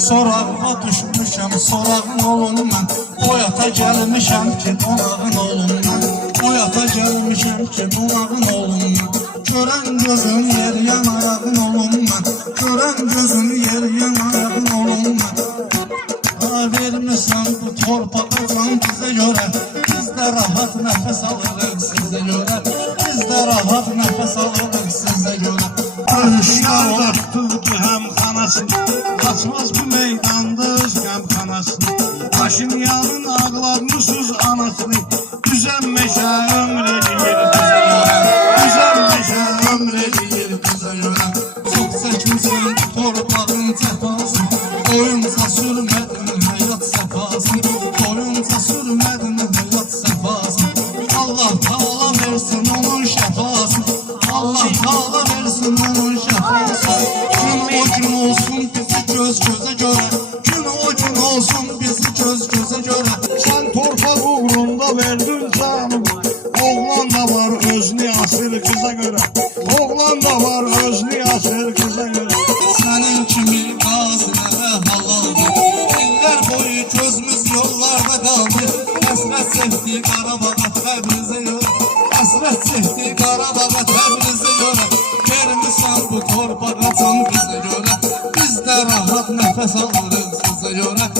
Sorağına düşmüşəm, sorağın olum mən. Oyata gəlmişəm ki, donağın olum mən. Oyata gəlmişəm ki, donağın olum mən. Görən gözün yer yanarağın olum mən. Görən gözün yer yanarağın olum mən. Vermişsən bu torpağa can bizə görə. Biz də rahat nəfəs alırıq sizə görə. Biz də rahat nəfəs alırıq sizə görə. Işlar dörttürdü həmxanasını, qaçmaz bu meydanda öz qəmxanasını. Paşinyanın ağlarmışız anasını, düzən meşə ömr edir bizə görə. Düzən meşə ömr edir bizə görə. Çox çəkmişsən torpağın cəfasını, boyunca sürmədin həyat səfasını. Boyunca sürmədin həyat səfasını. Allah Taala versin onun şəfasını. Allah Taala versin onun şəfasını. Gün o gün olsun bizi göz gözə görə. Gün o gün olsun bizi göz gözə görə. Sən torpaq uğrunda verdin canım, oğlan da var özünü asır qıza görə. Oğlan da var özünü asır qıza görə. Sənin kimi qazilərə halaldır. İllər boyu gözümüz yollarda qaldı. Həsrət çəkdi Qarabağa Təbrizə görə. Həsrət çəkdi Qarabağa Təbrizə görə. Vermişsən bu torpağa can bizə görə. Biz də rahat nəfəs alırıq sizə görə.